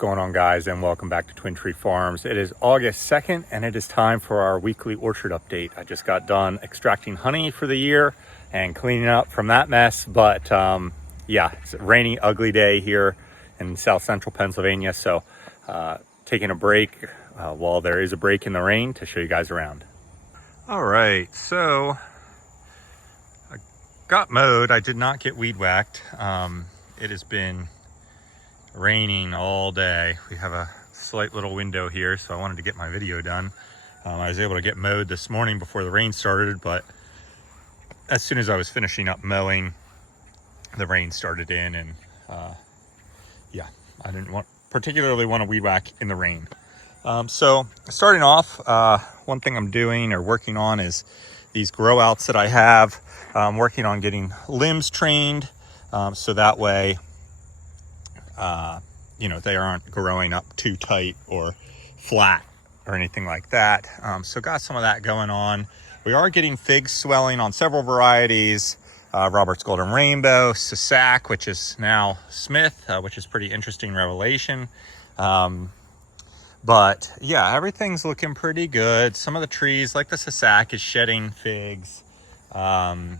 going on, guys, and welcome back to Twin Tree Farms. It is August 2nd and it is time for our weekly orchard update. I just got done extracting honey for the year and cleaning up from that mess, but yeah, it's a rainy, ugly day here in south central Pennsylvania, so taking a break while there is a break in the rain to show you guys around. All right, so I got mowed. I did not get weed whacked. It has been raining all day. We have a slight little window here, so I wanted to get my video done. I was able to get mowed this morning before the rain started, but as soon as I was finishing up mowing, the rain started in, and yeah, I didn't particularly want to weed whack in the rain. So starting off, one thing I'm doing or working on is these grow outs that I have. I'm working on getting limbs trained, so that way you know, they aren't growing up too tight or flat or anything like that. So got some of that going on. We are getting fig swelling on several varieties. Robert's Golden Rainbow, Sasak, which is now Smith, which is pretty interesting revelation. But yeah, everything's looking pretty good. Some of the trees, like the Sasak, is shedding figs. Prosciutto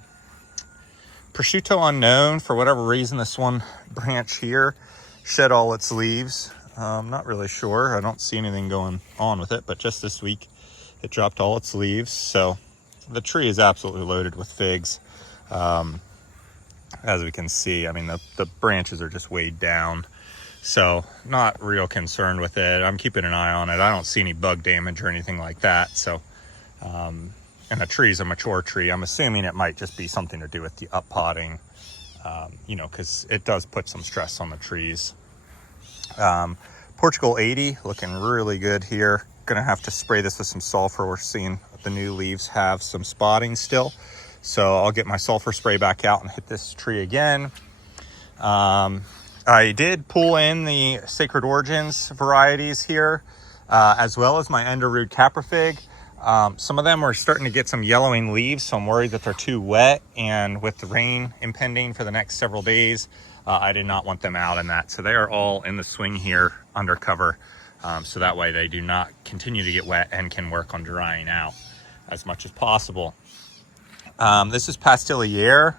Unknown, for whatever reason, this one branch here shed all its leaves. I'm not really sure. I don't see anything going on with it, but just this week it dropped all its leaves. So the tree is absolutely loaded with figs. As we can see, I mean, the branches are just weighed down. So not real concerned with it. I'm keeping an eye on it. I don't see any bug damage or anything like that. So, and the tree is a mature tree. I'm assuming it might just be something to do with the uppotting. You know, because it does put some stress on the trees. Portugal 80 looking really good here. Gonna have to spray this with some sulfur. We're seeing the new leaves have some spotting still, so I'll get my sulfur spray back out and hit this tree again. I did pull in the Sacred Origins varieties here, as well as my Enderud Caprifig. Some of them are starting to get some yellowing leaves, so I'm worried that they're too wet, and with the rain impending for the next several days, I did not want them out in that. So they are all in the swing here under cover, so that way they do not continue to get wet and can work on drying out as much as possible. This is Pastilliere,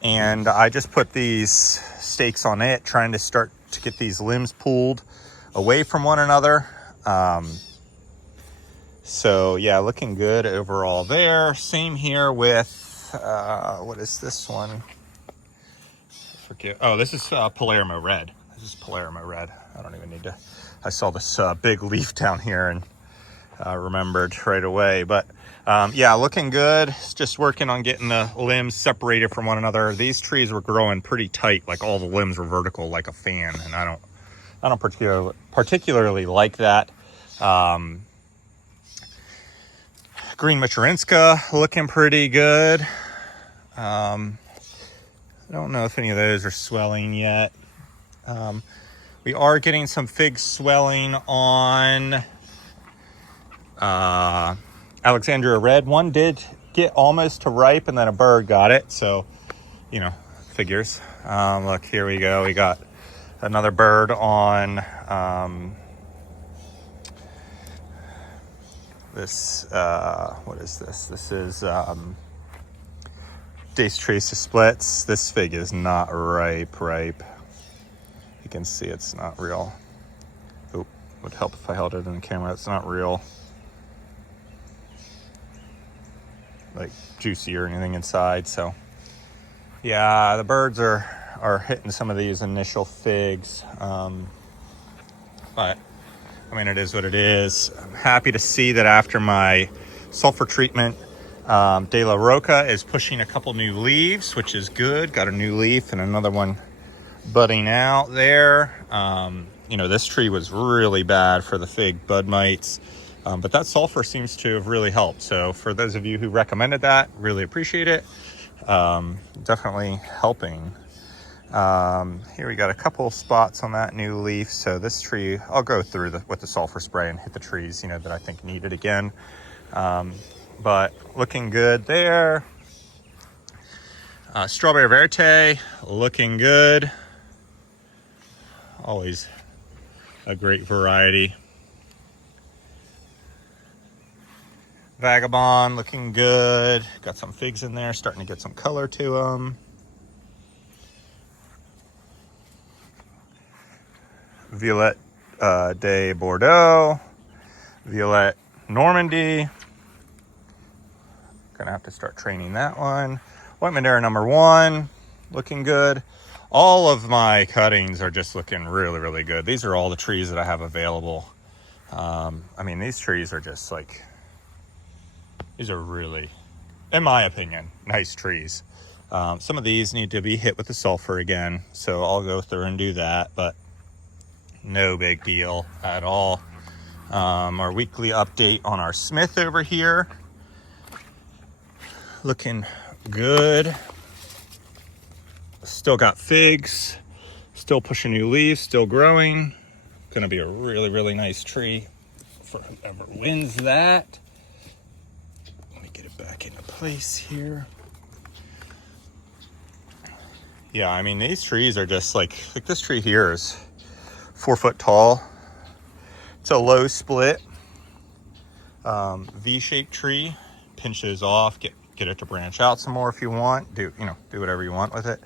and I just put these stakes on it, trying to start to get these limbs pulled away from one another. So yeah, looking good overall there. Same here with, what is this one? I forget. Oh, this is Palermo Red. This is Palermo Red. I don't even need to, I saw this big leaf down here and remembered right away. But yeah, looking good. Just working on getting the limbs separated from one another. These trees were growing pretty tight, like all the limbs were vertical like a fan, and I don't particularly like that. Green Machurinska looking pretty good. I don't know if any of those are swelling yet. We are getting some fig swelling on Alexandria Red. One did get almost to ripe, and then a bird got it. So, you know, figures. Look, here we go. We got another bird on this, what is this? This is Dace Tracer Splits. This fig is not ripe. You can see it's not real. Oh, would help if I held it in the camera. It's not real, like, juicy or anything inside. So yeah, the birds are hitting some of these initial figs. But I mean, it is what it is. I'm happy to see that after my sulfur treatment, De La Roca is pushing a couple new leaves, which is good. Got a new leaf and another one budding out there. You know, this tree was really bad for the fig bud mites, but that sulfur seems to have really helped. So for those of you who recommended that, really appreciate it. Definitely helping. Here we got a couple spots on that new leaf. So this tree, I'll go through with the sulfur spray and hit the trees, you know, that I think need it again. But looking good there. Strawberry Verte, looking good. Always a great variety. Vagabond looking good. Got some figs in there, starting to get some color to them. Violette de Bordeaux. Violette Normandy. Gonna have to start training that one. White Madeira number 1, looking good. All of my cuttings are just looking really, really good. These are all the trees that I have available. I mean, these trees are just like, these are really, in my opinion, nice trees. Some of these need to be hit with the sulfur again, so I'll go through and do that, but no big deal at all. Our weekly update on our Smith over here. Looking good. Still got figs, still pushing new leaves, still growing. Gonna be a really, really nice tree for whoever wins that. Let me get it back into place here. Yeah, I mean, these trees are just like this tree here is 4 foot tall. It's a low split, V-shaped tree. Pinch those off, get it to branch out some more if you want. Do whatever you want with it.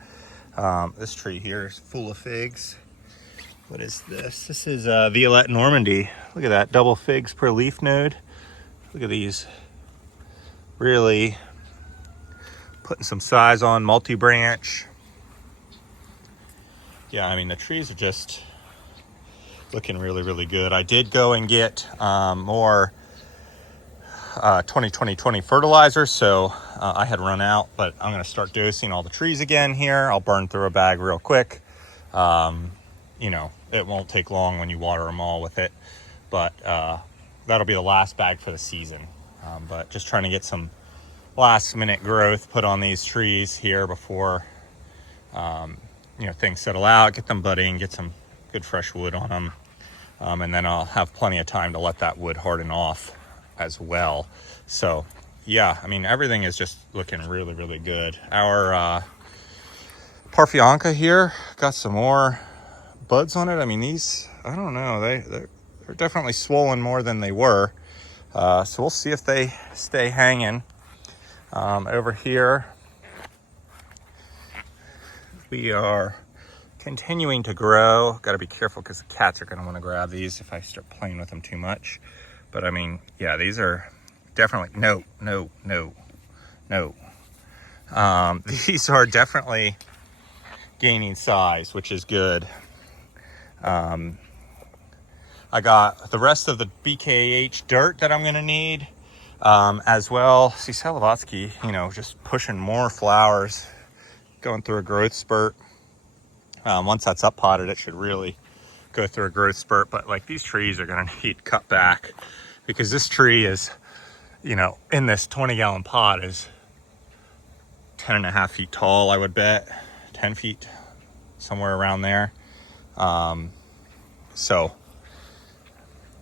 This tree here is full of figs. What is this? This is Violette Normandy. Look at that, double figs per leaf node. Look at these. Really putting some size on, multi-branch. Yeah, I mean, the trees are just looking really, really good. I did go and get more 2020 fertilizer, so I had run out, but I'm going to start dosing all the trees again here. I'll burn through a bag real quick. It won't take long when you water them all with it, but that'll be the last bag for the season. But just trying to get some last minute growth put on these trees here before things settle out, get them budding, get some good fresh wood on them, and then I'll have plenty of time to let that wood harden off as well. So yeah, I mean, everything is just looking really, really good. Our Parfianca here got some more buds on it. I mean, these, I don't know, they're definitely swollen more than they were. So we'll see if they stay hanging. Over here, we are continuing to grow. Got to be careful because the cats are going to want to grab these if I start playing with them too much. But I mean, yeah, these are definitely, no. These are definitely gaining size, which is good. I got the rest of the BKH dirt that I'm going to need as well. See, Salavatsky, just pushing more flowers, going through a growth spurt. Once that's up potted, it should really go through a growth spurt. But like, these trees are going to need cut back because this tree is, in this 20-gallon pot is 10.5 feet tall, I would bet. 10 feet, somewhere around there. So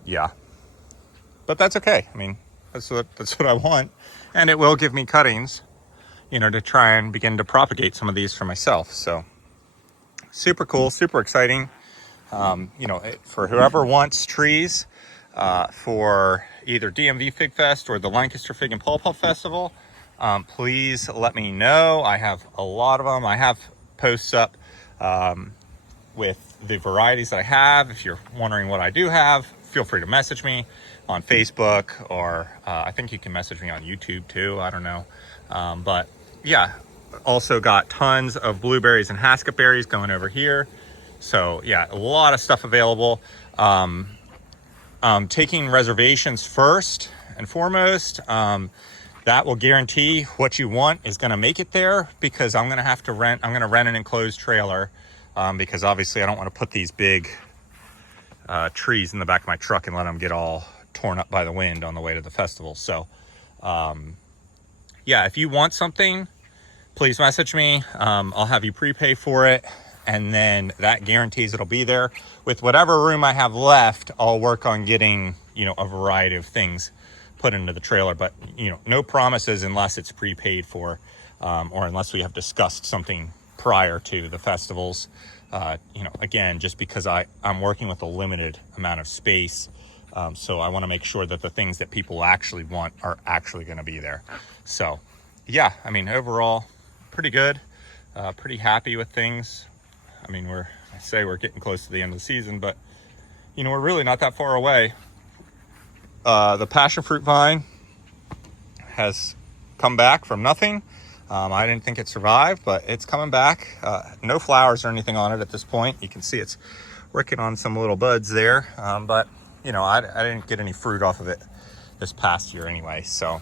yeah, but that's okay. I mean, that's what I want, and it will give me cuttings, to try and begin to propagate some of these for myself. So super cool, super exciting. For whoever wants trees for either DMV Fig Fest or the Lancaster Fig and Pawpaw Festival, please let me know. I have a lot of them. I have posts up with the varieties that I have. If you're wondering what I do have, feel free to message me on Facebook, or I think you can message me on YouTube too. I don't know. But yeah, also got tons of blueberries and Haskett berries going over here. So yeah, a lot of stuff available. Taking reservations first and foremost. That will guarantee what you want is going to make it there, because I'm going to rent an enclosed trailer, because obviously I don't want to put these big trees in the back of my truck and let them get all torn up by the wind on the way to the festival. So yeah, if you want something, please message me. I'll have you prepay for it, and then that guarantees it'll be there. With whatever room I have left, I'll work on getting a variety of things put into the trailer, but no promises unless it's prepaid for, or unless we have discussed something prior to the festivals. You know, again, just because I'm working with a limited amount of space. So I want to make sure that the things that people actually want are actually going to be there. So yeah, I mean, overall, pretty good. Pretty happy with things. I mean, we're getting close to the end of the season, but you know, we're really not that far away. The passion fruit vine has come back from nothing. I didn't think it survived, but it's coming back. No flowers or anything on it at this point. You can see it's working on some little buds there, but you know, I didn't get any fruit off of it this past year anyway. So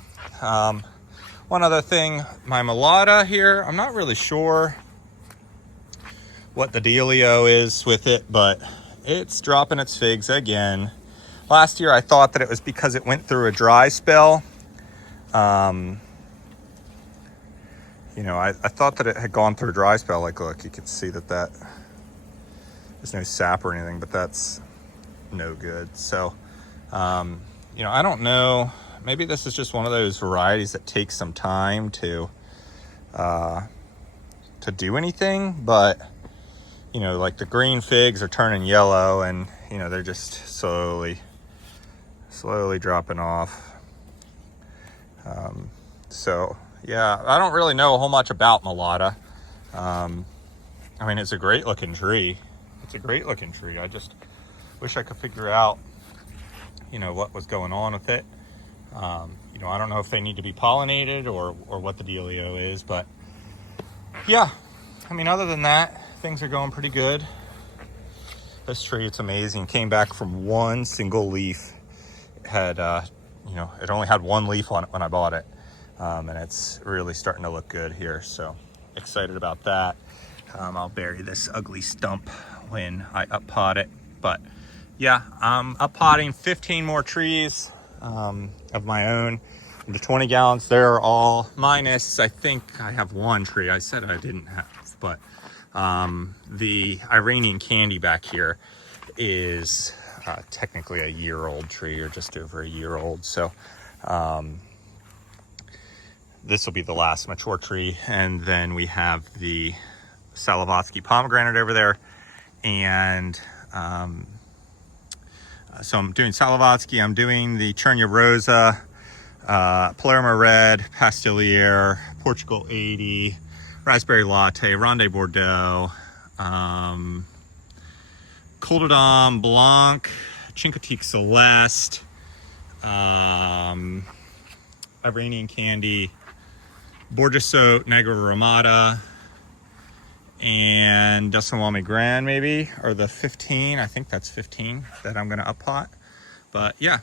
one other thing, my Mulata here, I'm not really sure what the dealio is with it, but it's dropping its figs again. Last year I thought that it was because it went through a dry spell. You know, I thought that it had gone through a dry spell. Like, look, you can see that there's no sap or anything, but that's no good. So, you know, I don't know. Maybe this is just one of those varieties that takes some time to do anything. But, you know, like the green figs are turning yellow, and, you know, they're just slowly dropping off. So, yeah, I don't really know a whole much about Mulata. I mean, it's a great looking tree. I just wish I could figure out, you know, what was going on with it. You know, I don't know if they need to be pollinated or what the dealio is, but yeah, I mean, other than that, things are going pretty good. This tree, it's amazing. Came back from one single leaf. It had, you know, it only had one leaf on it when I bought it. And it's really starting to look good here. So excited about that. I'll bury this ugly stump when I up pot it. But yeah, I'm up potting 15 more trees of my own. The 20 gallons, they're all minus, I think I have one tree I said I didn't have, but the Iranian candy back here is technically a year-old tree, or just over a year old. So this will be the last mature tree. And then we have the Salavotsky pomegranate over there. And so I'm doing Salavotsky, I'm doing the Chernia Rosa, Palermo Red, Pastilliere, Portugal 80, Raspberry Latte, Ronde Bordeaux, Col de Dame Blanc, Chincoteague Celeste, Iranian Candy, Bordeaux Negro Ramada, and Dusawami Grand maybe, or the 15, I think that's 15 that I'm gonna up pot. But yeah,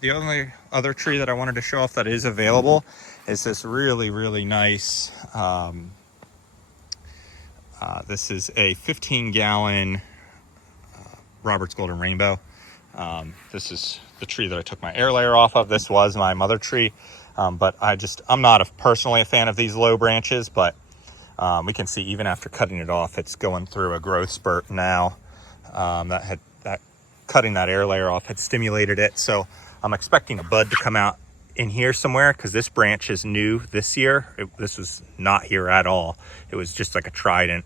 the only other tree that I wanted to show off that is available is this really, really nice, this is a 15-gallon Robert's Golden Rainbow. This is the tree that I took my air layer off of. This was my mother tree, but I'm not personally a fan of these low branches, but we can see even after cutting it off, it's going through a growth spurt now. Cutting that air layer off had stimulated it. So I'm expecting a bud to come out in here somewhere, because this branch is new this year. This was not here at all. It was just like a trident.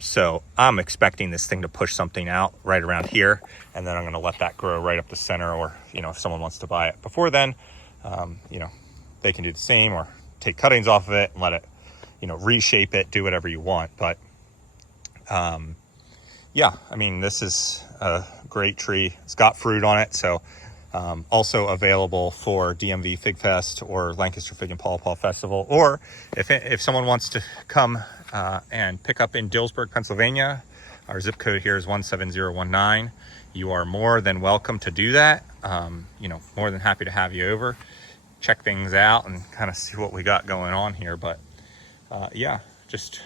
So I'm expecting this thing to push something out right around here, and then I'm going to let that grow right up the center, or, you know, if someone wants to buy it before then, you know, they can do the same, or take cuttings off of it and let it, you know, reshape it, do whatever you want. But yeah, I mean, this is a great tree. It's got fruit on it. So also available for DMV Fig Fest or Lancaster Fig and Pawpaw Festival. Or if someone wants to come and pick up in Dillsburg, Pennsylvania, our zip code here is 17019. You are more than welcome to do that. You know, more than happy to have you over, check things out, and kind of see what we got going on here. But yeah, just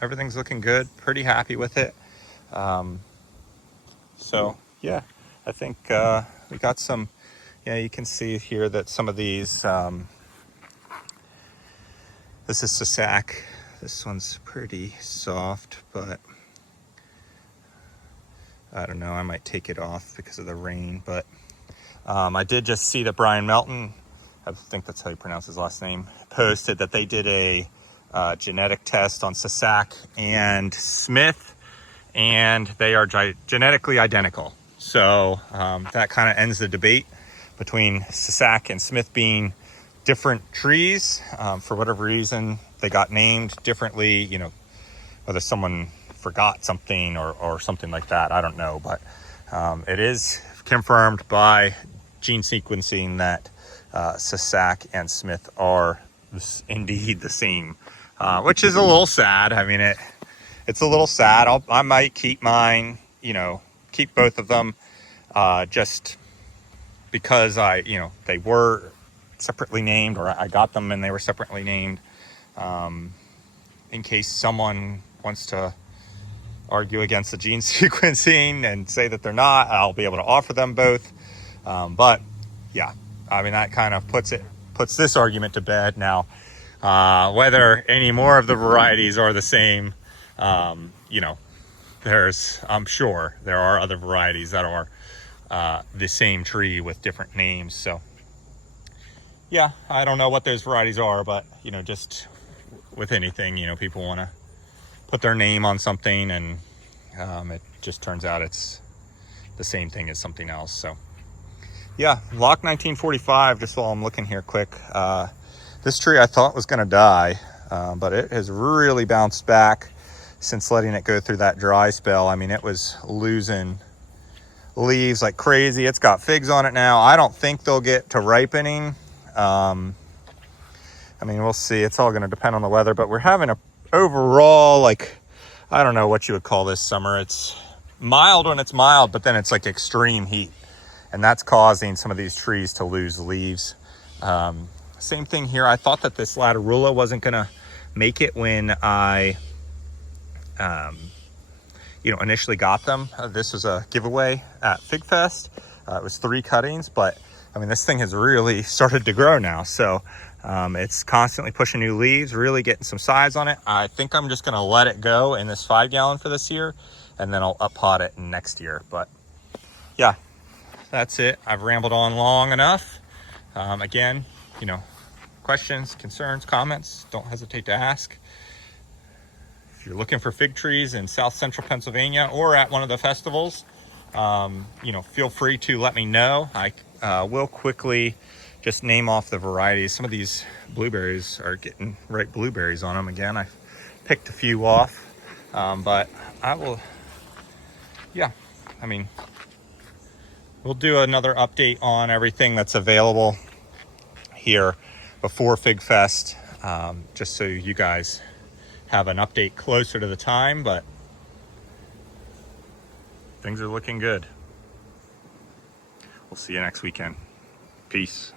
everything's looking good. Pretty happy with it. So yeah, I think we got some, yeah, you can see here that some of these, this is Sasak. This one's pretty soft, but I don't know, I might take it off because of the rain. But I did just see that Brian Melton, I think that's how you pronounce his last name, posted that they did a genetic test on Sasak and Smith. and they are genetically identical. So that kind of ends the debate between Sasak and Smith being different trees. For whatever reason, they got named differently, you know, whether someone forgot something or something like that, I don't know. But it is confirmed by gene sequencing that Sasak and Smith are indeed the same, which is a little sad. I mean, it's a little sad. I might keep mine, you know, keep both of them, just because they were separately named, or I got them and they were separately named. In case someone wants to argue against the gene sequencing and say that they're not, I'll be able to offer them both. But yeah, I mean, that kind of puts this argument to bed. Now, whether any more of the varieties are the same, you know, I'm sure there are other varieties that are the same tree with different names. So yeah, I don't know what those varieties are, but you know, just with anything, you know, people want to put their name on something, and it just turns out it's the same thing as something else. So yeah, Lock 1945, just while I'm looking here quick, this tree I thought was going to die, but it has really bounced back since letting it go through that dry spell. I mean, it was losing leaves like crazy. It's got figs on it now. I don't think they'll get to ripening. I mean, we'll see. It's all going to depend on the weather, but we're having a overall, like, I don't know what you would call this summer. It's mild when it's mild, but then it's like extreme heat, and that's causing some of these trees to lose leaves. Same thing here. I thought that this Latarula wasn't going to make it when I initially got them. This was a giveaway at Fig Fest. It was 3 cuttings, but I mean, this thing has really started to grow now. So it's constantly pushing new leaves, really getting some size on it. I think I'm just going to let it go in this 5-gallon for this year, and then I'll up pot it next year. But yeah, that's it. I've rambled on long enough. Again, you know, questions, concerns, comments, don't hesitate to ask. If you're looking for fig trees in South Central Pennsylvania or at one of the festivals, you know, feel free to let me know. I will quickly just name off the varieties. Some of these blueberries are getting ripe blueberries on them again. I picked a few off, but I will, yeah, I mean, we'll do another update on everything that's available here before Fig Fest, just so you guys have an update closer to the time, but things are looking good. We'll see you next weekend. Peace.